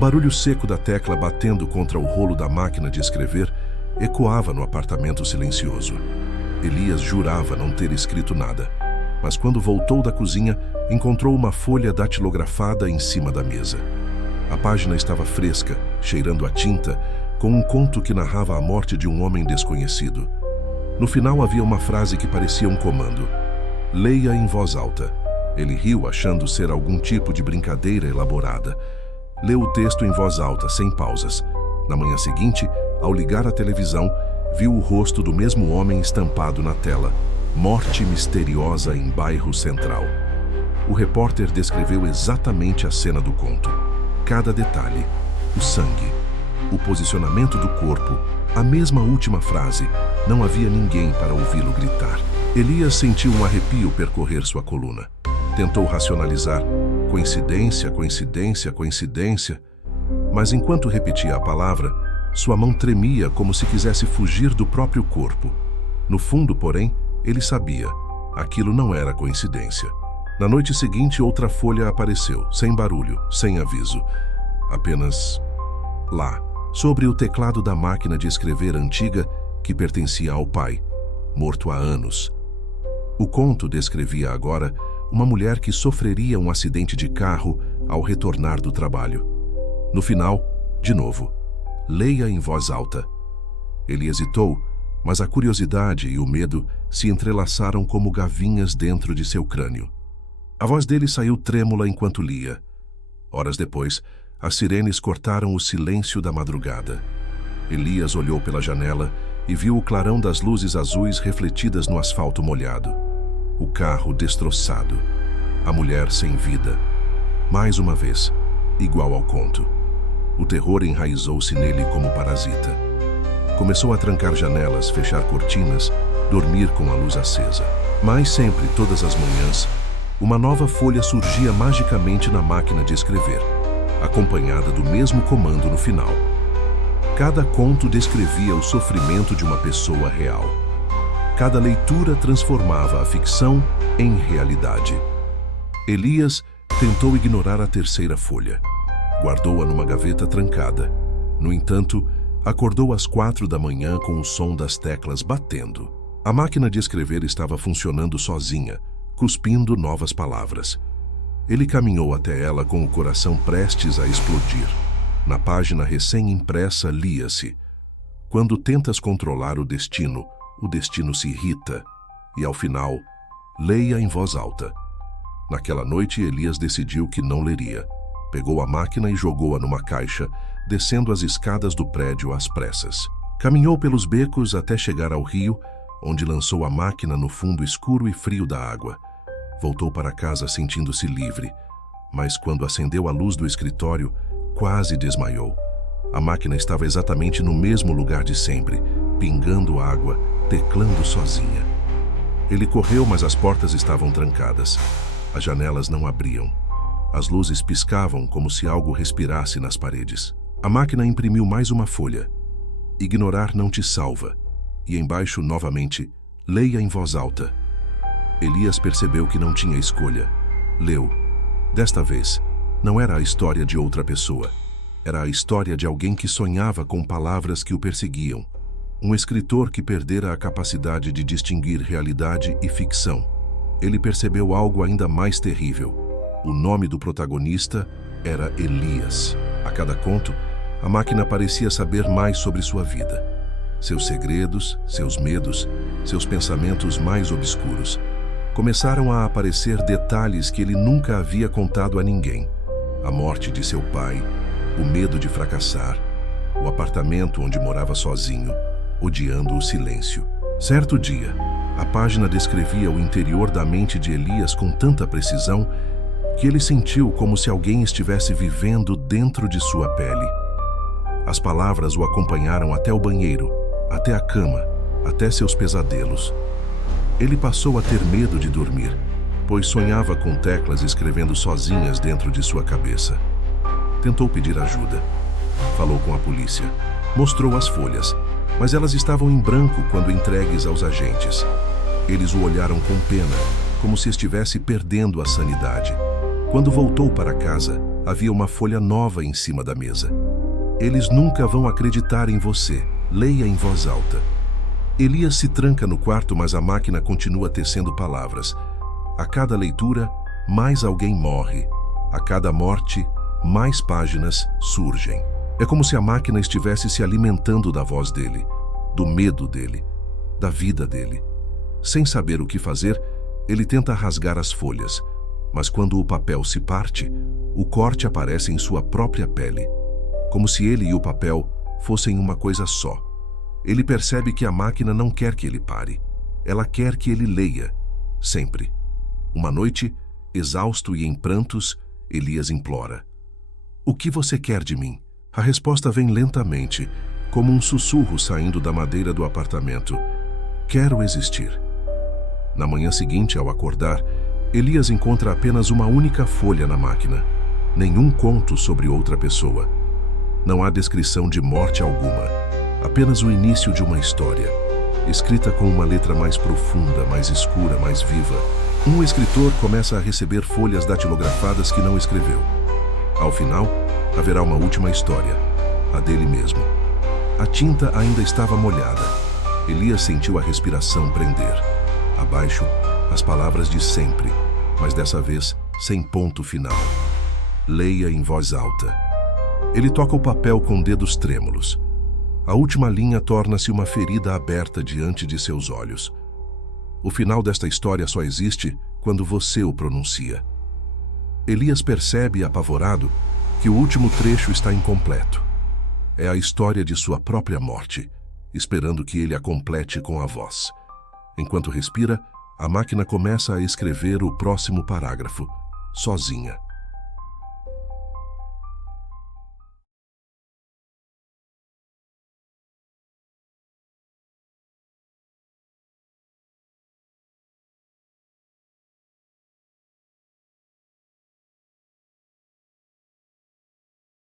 barulho seco da tecla batendo contra o rolo da máquina de escrever ecoava no apartamento silencioso. Elias jurava não ter escrito nada, mas quando voltou da cozinha, encontrou uma folha datilografada em cima da mesa. A página estava fresca, cheirando a tinta, com um conto que narrava a morte de um homem desconhecido. No final havia uma frase que parecia um comando: leia em voz alta. Ele riu, achando ser algum tipo de brincadeira elaborada. Leu o texto em voz alta, sem pausas. Na manhã seguinte, ao ligar a televisão, viu o rosto do mesmo homem estampado na tela: morte misteriosa em bairro Central. O repórter descreveu exatamente a cena do conto. Cada detalhe, o sangue, o posicionamento do corpo, a mesma última frase. Não havia ninguém para ouvi-lo gritar. Elias sentiu um arrepio percorrer sua coluna. Tentou racionalizar: coincidência, coincidência, coincidência. Mas enquanto repetia a palavra, sua mão tremia como se quisesse fugir do próprio corpo. No fundo, porém, ele sabia: aquilo não era coincidência. Na noite seguinte, outra folha apareceu, sem barulho, sem aviso. Apenas lá, sobre o teclado da máquina de escrever antiga que pertencia ao pai, morto há anos. O conto descrevia agora uma mulher que sofreria um acidente de carro ao retornar do trabalho. No final, de novo: leia em voz alta. Ele hesitou, mas a curiosidade e o medo se entrelaçaram como gavinhas dentro de seu crânio. A voz dele saiu trêmula enquanto lia. Horas depois, as sirenes cortaram o silêncio da madrugada. Elias olhou pela janela e viu o clarão das luzes azuis refletidas no asfalto molhado. O carro destroçado. A mulher sem vida. Mais uma vez, igual ao conto. O terror enraizou-se nele como parasita. Começou a trancar janelas, fechar cortinas, dormir com a luz acesa. Mas sempre, todas as manhãs, uma nova folha surgia magicamente na máquina de escrever, acompanhada do mesmo comando no final. Cada conto descrevia o sofrimento de uma pessoa real. Cada leitura transformava a ficção em realidade. Elias tentou ignorar a terceira folha. Guardou-a numa gaveta trancada. No entanto, acordou às 4 da manhã com o som das teclas batendo. A máquina de escrever estava funcionando sozinha, cuspindo novas palavras. Ele caminhou até ela com o coração prestes a explodir. Na página recém-impressa lia-se: quando tentas controlar o destino se irrita. E ao final, leia em voz alta. Naquela noite, Elias decidiu que não leria. Pegou a máquina e jogou-a numa caixa, descendo as escadas do prédio às pressas. Caminhou pelos becos até chegar ao rio, onde lançou a máquina no fundo escuro e frio da água. Voltou para casa sentindo-se livre, mas quando acendeu a luz do escritório, quase desmaiou. A máquina estava exatamente no mesmo lugar de sempre, pingando água, teclando sozinha. Ele correu, mas as portas estavam trancadas. As janelas não abriam. As luzes piscavam como se algo respirasse nas paredes. A máquina imprimiu mais uma folha. Ignorar não te salva. E embaixo, novamente, leia em voz alta. Elias percebeu que não tinha escolha. Leu. Desta vez, não era a história de outra pessoa. Era a história de alguém que sonhava com palavras que o perseguiam. Um escritor que perdera a capacidade de distinguir realidade e ficção. Ele percebeu algo ainda mais terrível. O nome do protagonista era Elias. A cada conto, a máquina parecia saber mais sobre sua vida. Seus segredos, seus medos, seus pensamentos mais obscuros. Começaram a aparecer detalhes que ele nunca havia contado a ninguém. A morte de seu pai, o medo de fracassar, o apartamento onde morava sozinho, odiando o silêncio. Certo dia, a página descrevia o interior da mente de Elias com tanta precisão que ele sentiu como se alguém estivesse vivendo dentro de sua pele. As palavras o acompanharam até o banheiro, até a cama, até seus pesadelos. Ele passou a ter medo de dormir, pois sonhava com teclas escrevendo sozinhas dentro de sua cabeça. Tentou pedir ajuda. Falou com a polícia. Mostrou as folhas, mas elas estavam em branco quando entregues aos agentes. Eles o olharam com pena, como se estivesse perdendo a sanidade. Quando voltou para casa, Havia uma folha nova em cima da mesa. Eles nunca vão acreditar em você. Leia em voz alta. Elias se tranca no quarto, mas a máquina continua tecendo palavras. A cada leitura, mais alguém morre. A cada morte, mais páginas surgem. É como se a máquina estivesse se alimentando da voz dele, do medo dele, da vida dele. Sem saber o que fazer, ele tenta rasgar as folhas, mas quando o papel se parte, o corte aparece em sua própria pele, como se ele e o papel fossem uma coisa só. Ele percebe que a máquina não quer que ele pare. Ela quer que ele leia, sempre. Uma noite, exausto e em prantos, Elias implora: "O que você quer de mim?" A resposta vem lentamente, como um sussurro saindo da madeira do apartamento: "Quero existir." Na manhã seguinte, ao acordar, Elias encontra apenas uma única folha na máquina. Nenhum conto sobre outra pessoa. Não há descrição de morte alguma. Apenas o início de uma história, escrita com uma letra mais profunda, mais escura, mais viva. Um escritor começa a receber folhas datilografadas que não escreveu. Ao final, haverá uma última história, a dele mesmo. A tinta ainda estava molhada. Elias sentiu a respiração prender. Abaixo, as palavras de sempre, mas dessa vez sem ponto final. Leia em voz alta. Ele toca o papel com dedos trêmulos. A última linha torna-se uma ferida aberta diante de seus olhos. O final desta história só existe quando você o pronuncia. Elias percebe, apavorado, que o último trecho está incompleto. É a história de sua própria morte, esperando que ele a complete com a voz. Enquanto respira, a máquina começa a escrever o próximo parágrafo, sozinha.